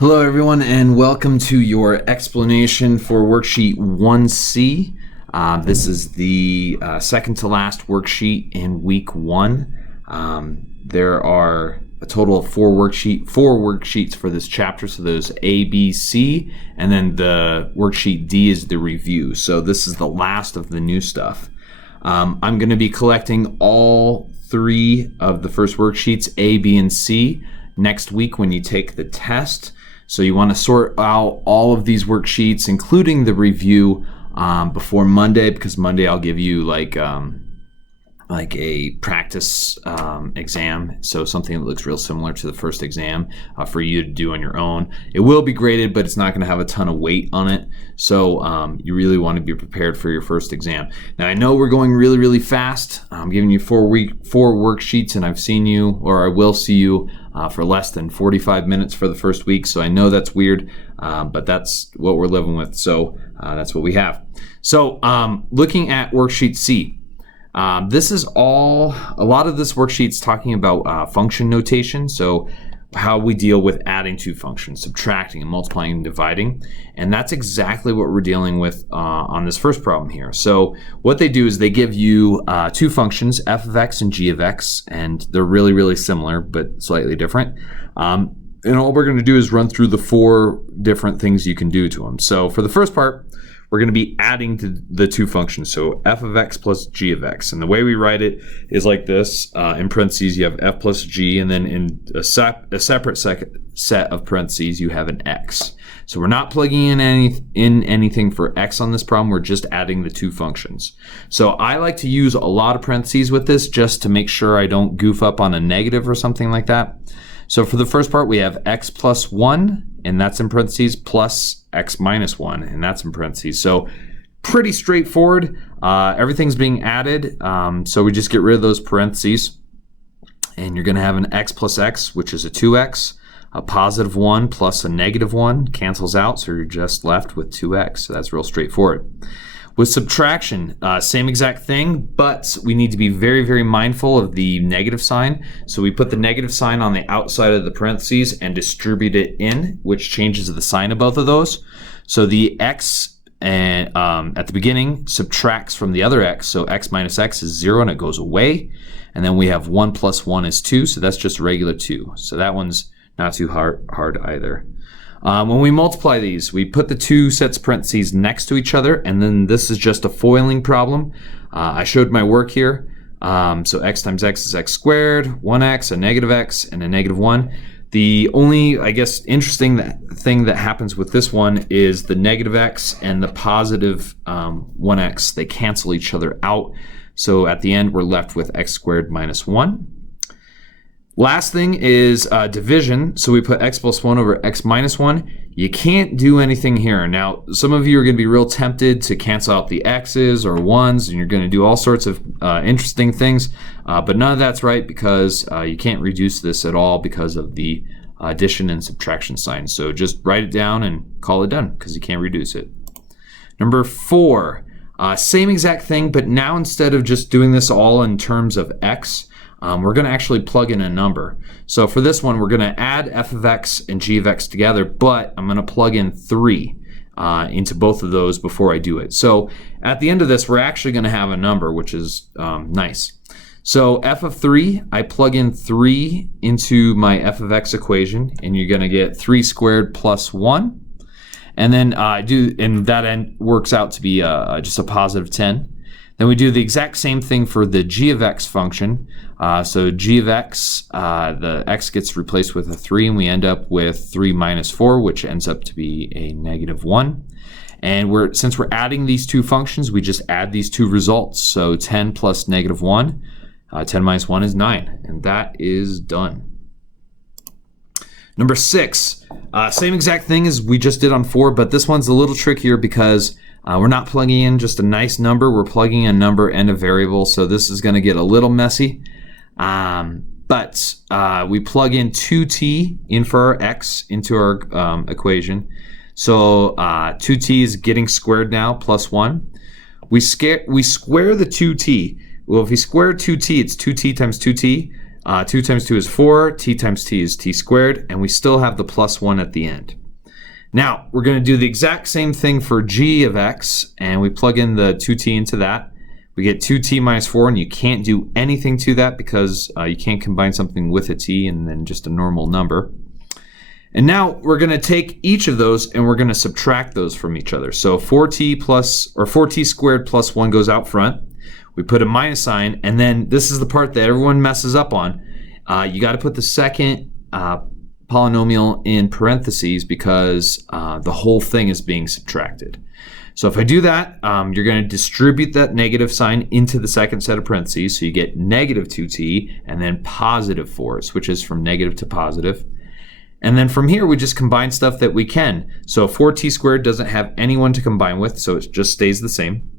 Hello everyone and welcome to your explanation for worksheet 1C. This is the second to last worksheet in week 1. There are a total of four worksheets for this chapter. So there's A, B, C, and then the worksheet D is the review. So this is the last of the new stuff. I'm going to be collecting all three of the first worksheets, A, B, and C, next week when you take the test. So you want to sort out all of these worksheets, including the review, before Monday, because Monday I'll give you like a practice exam, so something that looks real similar to the first exam for you to do on your own. It will be graded, but it's not going to have a ton of weight on it, so you really want to be prepared for your first exam. Now I know we're going really fast. I'm giving you four worksheets, and I've seen you, or I will see you, for less than 45 minutes for the first week, so I know that's weird, but that's what we're living with, so that's what we have. So looking at worksheet C, this is a lot of this worksheet's talking about function notation, so how we deal with adding two functions, subtracting and multiplying and dividing, and that's exactly what we're dealing with on this first problem here. So what they do is they give you two functions, f of x and g of x, and they're really similar but slightly different. And all we're going to do is run through the four different things you can do to them. So for the first part, we're going to be adding to the two functions, so f of x plus g of x. And the way we write it is like this. In parentheses, you have f plus g, and then in a separate set of parentheses, you have an x. So we're not plugging in anything for x on this problem. We're just adding the two functions. So I like to use a lot of parentheses with this just to make sure I don't goof up on a negative or something like that. So for the first part, we have x plus 1, and that's in parentheses, plus x minus 1, and that's in parentheses. So pretty straightforward. Everything's being added, so we just get rid of those parentheses. And you're going to have an x plus x, which is a 2x. A positive 1 plus a negative 1 cancels out, so you're just left with 2x. So that's real straightforward. With subtraction, same exact thing, but we need to be very mindful of the negative sign. So we put the negative sign on the outside of the parentheses and distribute it in, which changes the sign of both of those. So the x at the beginning subtracts from the other x, so x minus x is 0 and it goes away. And then we have 1 plus 1 is 2, so that's just regular 2. So that one's not too hard either. When we multiply these, we put the two sets of parentheses next to each other, and then this is just a foiling problem. I showed my work here. So x times x is x squared, 1x, a negative x, and a negative 1. The only, I guess, interesting thing that happens with this one is the negative x and the positive 1x, they cancel each other out. So at the end, we're left with x squared minus 1. Last thing is division. So we put x plus 1 over x minus 1. You can't do anything here. Now, some of you are going to be real tempted to cancel out the x's or 1's, and you're going to do all sorts of interesting things. But none of that's right, because you can't reduce this at all because of the addition and subtraction signs. So just write it down and call it done, because you can't reduce it. Number 4, same exact thing, but now instead of just doing this all in terms of x, we're going to actually plug in a number. So for this one, we're going to add f of x and g of x together, but I'm going to plug in 3 into both of those before I do it. So at the end of this, we're actually going to have a number, which is nice. So f of 3, I plug in 3 into my f of x equation, and you're going to get 3 squared plus 1. And then and that end works out to be just a positive 10. Then we do the exact same thing for the g of x function. So g of x, the x gets replaced with a 3, and we end up with 3 minus 4, which ends up to be a negative 1. And since we're adding these two functions, we just add these two results. So 10 plus negative 1, 10 minus 1 is 9, and that is done. Number 6, same exact thing as we just did on 4, but this one's a little trickier because we're not plugging in just a nice number. We're plugging in a number and a variable, so this is going to get a little messy. But we plug in 2t in for our x into our equation. So 2t is getting squared now, plus 1. We square the 2t. Well, if we square 2t, it's 2t times 2t. 2 times 2 is 4. T times t is t squared. And we still have the plus 1 at the end. Now, we're going to do the exact same thing for g of x. And we plug in the 2t into that. We get 2t minus 4. And you can't do anything to that because you can't combine something with a t and then just a normal number. And now we're going to take each of those and we're going to subtract those from each other. So 4t squared plus 1 goes out front. We put a minus sign, and then this is the part that everyone messes up on. You got to put the second polynomial in parentheses because the whole thing is being subtracted. So if I do that, you're going to distribute that negative sign into the second set of parentheses. So you get negative 2t and then positive 4. It switches from negative to positive. And then from here, we just combine stuff that we can. So 4t squared doesn't have anyone to combine with, so it just stays the same.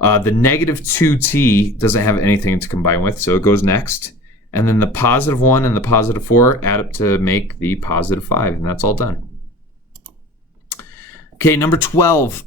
The negative 2t doesn't have anything to combine with, so it goes next. And then the positive 1 and the positive 4 add up to make the positive 5, and that's all done. Okay, number 12.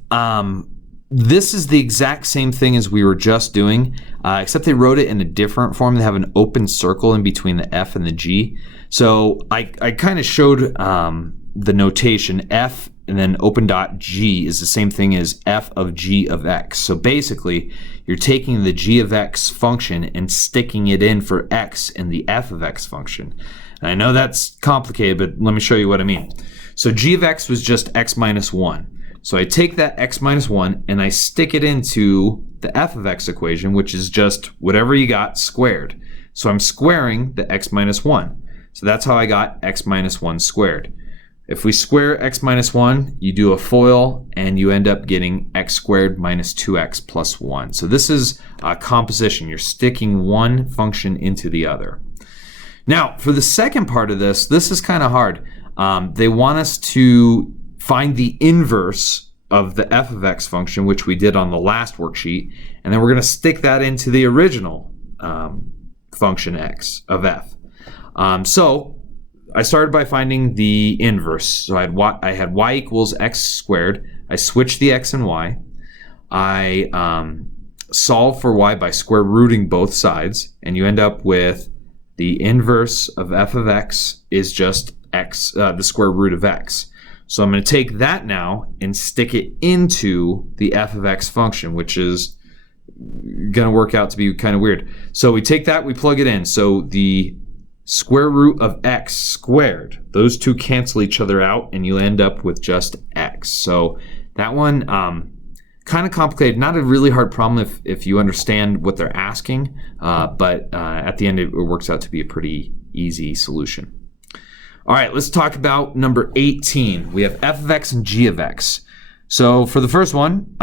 This is the exact same thing as we were just doing, except they wrote it in a different form. They have an open circle in between the f and the g. So I kind of showed the notation f and then open dot g is the same thing as f of g of x. So basically, you're taking the g of x function and sticking it in for x in the f of x function. And I know that's complicated, but let me show you what I mean. So g of x was just x minus 1. So I take that x minus 1 and I stick it into the f of x equation, which is just whatever you got squared. So I'm squaring the x minus 1. So that's how I got x minus 1 squared. If we square x minus 1, you do a FOIL and you end up getting x squared minus 2x plus 1. So this is a composition. You're sticking one function into the other. Now, for the second part of this is kind of hard. They want us to find the inverse of the f of x function, which we did on the last worksheet, and then we're going to stick that into the original function x of f. So I started by finding the inverse. So I had y equals x squared. I switched the x and y. I solve for y by square rooting both sides, and you end up with the inverse of f of x is just x, the square root of x. So I'm going to take that now and stick it into the f of x function, which is going to work out to be kind of weird. So we take that, we plug it in. So the square root of x squared, those two cancel each other out, and you end up with just x. So that one, kind of complicated, not a really hard problem if you understand what they're asking, but at the end it works out to be a pretty easy solution. All right, let's talk about number 18. We have f of x and g of x. So for the first one,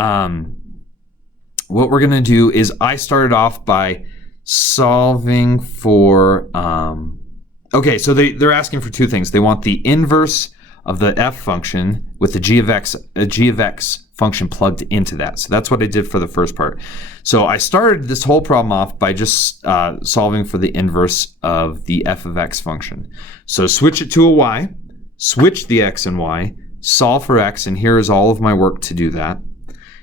what we're going to do is I started off by solving for, okay, so they're asking for two things. They want the inverse of the f function with the g of x function plugged into that. So that's what I did for the first part. So I started this whole problem off by just solving for the inverse of the f of x function. So switch it to a y, switch the x and y, solve for x, and here is all of my work to do that.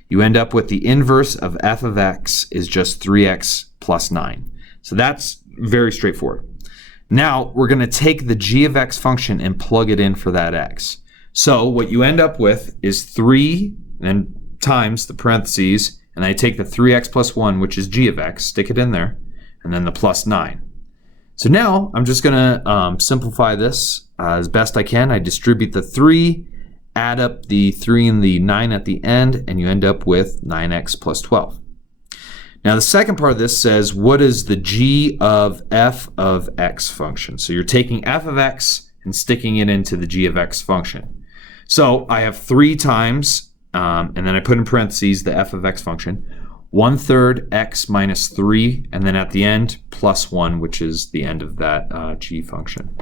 You end up with the inverse of f of x is just 3x plus 9. So that's very straightforward. Now we're going to take the g of x function and plug it in for that x. So what you end up with is 3 and times the parentheses, and I take the 3x plus 1, which is g of x, stick it in there, and then the plus 9. So now I'm just going to simplify this as best I can. I distribute the 3, add up the 3 and the 9 at the end, and you end up with 9x plus 12. Now the second part of this says, what is the g of f of x function? So you're taking f of x and sticking it into the g of x function. So I have 3 times, and then I put in parentheses the f of x function, 1/3 x minus 3, and then at the end, plus 1, which is the end of that g function.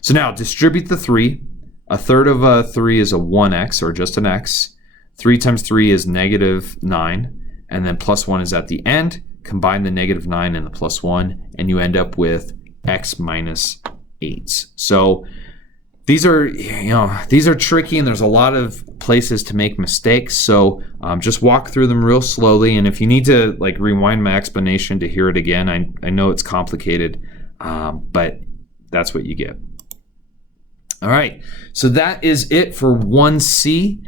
So now distribute the 3. 1/3 of a 3 is a 1x, or just an x. 3 times 3 is negative 9. And then plus 1 is at the end. Combine the negative 9 and the plus 1, and you end up with x minus 8. So these are, these are tricky, and there's a lot of places to make mistakes. So just walk through them real slowly, and if you need to rewind my explanation to hear it again, I know it's complicated. but that's what you get. All right, so that is it for 1C.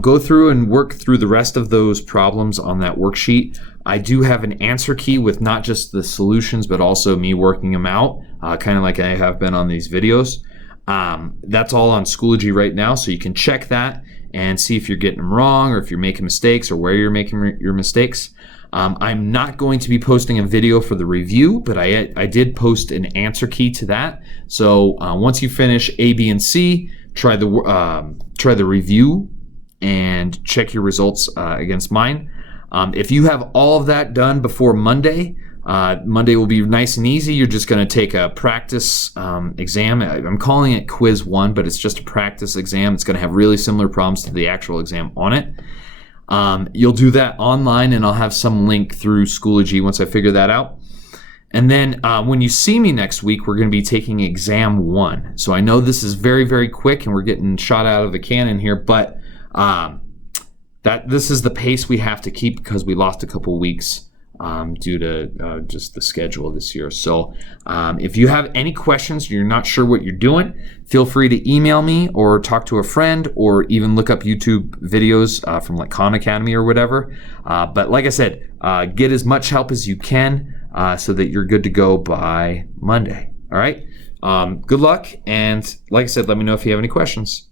Go through and work through the rest of those problems on that worksheet. I do have an answer key with not just the solutions, but also me working them out, kind of like I have been on these videos. That's all on Schoology right now, so you can check that and see if you're getting them wrong or if you're making mistakes or where you're making your mistakes. I'm not going to be posting a video for the review, but I did post an answer key to that. So once you finish A, B, and C, try the review and check your results against mine. If you have all of that done before Monday, Monday will be nice and easy. You're just going to take a practice exam. I'm calling it Quiz 1, but it's just a practice exam. It's going to have really similar problems to the actual exam on it. You'll do that online, and I'll have some link through Schoology once I figure that out. And then when you see me next week, we're going to be taking exam 1. So I know this is very, very quick, and we're getting shot out of the cannon here, but this is the pace we have to keep because we lost a couple weeks due to just the schedule this year. So if you have any questions, you're not sure what you're doing, feel free to email me or talk to a friend or even look up YouTube videos from like Khan Academy or whatever. But like I said, get as much help as you can so that you're good to go by Monday. All right. Good luck. And like I said, let me know if you have any questions.